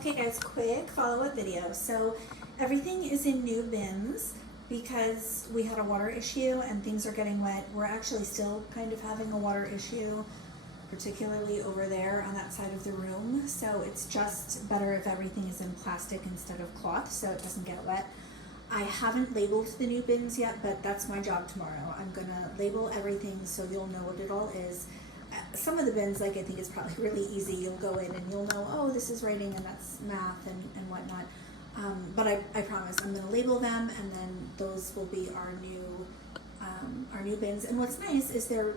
Okay guys, quick follow-up video. So everything is in new bins because we had a water issue and things are getting wet. We're actually still kind of having a water issue, particularly over there on that side of the room. So it's just better if everything is in plastic instead of cloth so it doesn't get wet. I haven't labeled the new bins yet, but that's my job tomorrow. I'm gonna label everything so you'll know what it all is. Some of the bins, like I think it's probably really easy. You'll go in and you'll know, oh, this is writing and that's math and whatnot. But I promise I'm gonna label them and then those will be our new bins. And what's nice is they're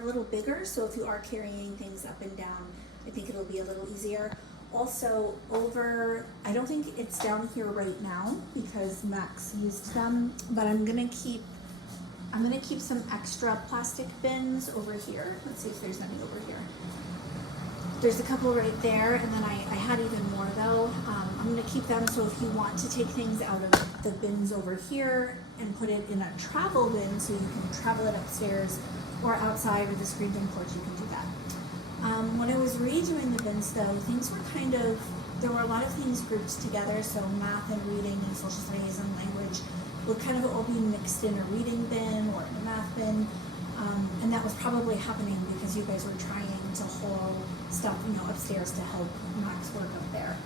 a little bigger, so if you are carrying things up and down, I think it'll be a little easier. Also I don't think it's down here right now because Max used them, but I'm gonna keep some extra plastic bins over here. Let's see if there's any over here. There's a couple right there, and then I had even more though. I'm gonna keep them, so if you want to take things out of the bins over here and put it in a travel bin so you can travel it upstairs or outside or the screened in porch, you can do that. When I was redoing the bins though, things were there were a lot of things grouped together, so math and reading and social studies and language would kind of all be mixed in a reading bin or in a math bin, and that was probably happening because you guys were trying to haul stuff, upstairs to help Max work up there.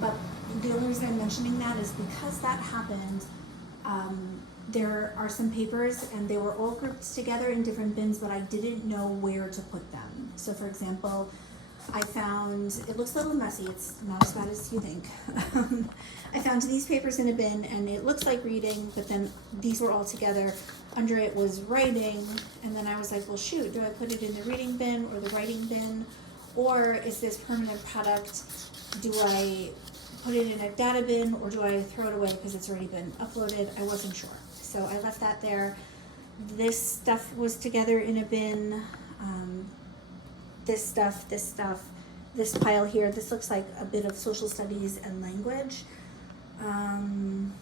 But the only reason I'm mentioning that is because that happened. There are some papers and they were all grouped together in different bins, but I didn't know where to put them. So for example, I found, it looks a little messy, it's not as bad as you think. I found these papers in a bin and it looks like reading, but then these were all together. Under it was writing, and then I was like, well shoot, do I put it in the reading bin or the writing bin? Or is this permanent product, do I put it in a data bin or do I throw it away because it's already been uploaded? I wasn't sure. So I left that there. This stuff was together in a bin. This stuff, this pile here, this looks like a bit of social studies and language. I'm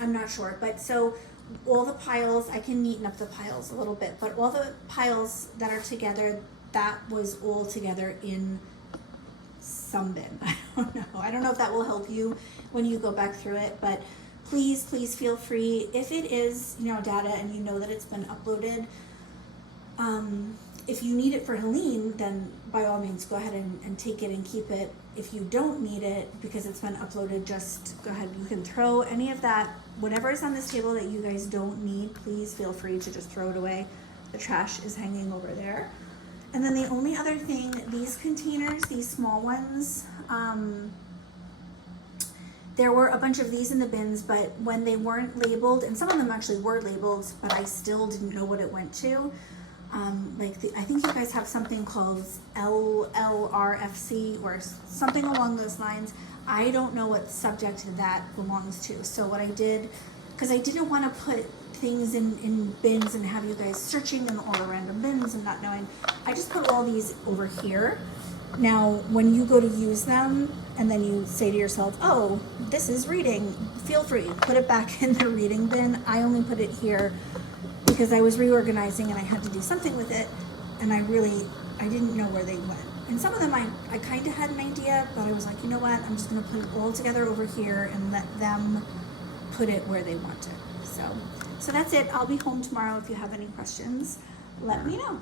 not sure, but so all the piles, I can neaten up the piles a little bit, but all the piles that are together, that was all together in some bin. I don't know if that will help you when you go back through it, but please feel free, if it is data and you know that it's been uploaded, if you need it for Helene, then by all means go ahead and take it and keep it. If you don't need it because it's been uploaded, just go ahead. You can throw any of that, whatever is on this table that you guys don't need, please feel free to just throw it away. The trash is hanging over there. And then the only other thing, these containers, these small ones, there were a bunch of these in the bins, but when they weren't labeled, and some of them actually were labeled, but I still didn't know what it went to. I think you guys have something called LLRFC or something along those lines. I don't know what subject that belongs to. So what I did, because I didn't want to put things in bins and have you guys searching in all the random bins and not knowing, I just put all these over here. Now, when you go to use them and then you say to yourself, oh, this is reading, feel free, put it back in the reading bin. I only put it here because I was reorganizing and I had to do something with it, and I didn't know where they went. And some of them I kind of had an idea, but I was like, you know what, I'm just gonna put it all together over here and let them put it where they want it. So that's it. I'll be home tomorrow. If you have any questions, let me know.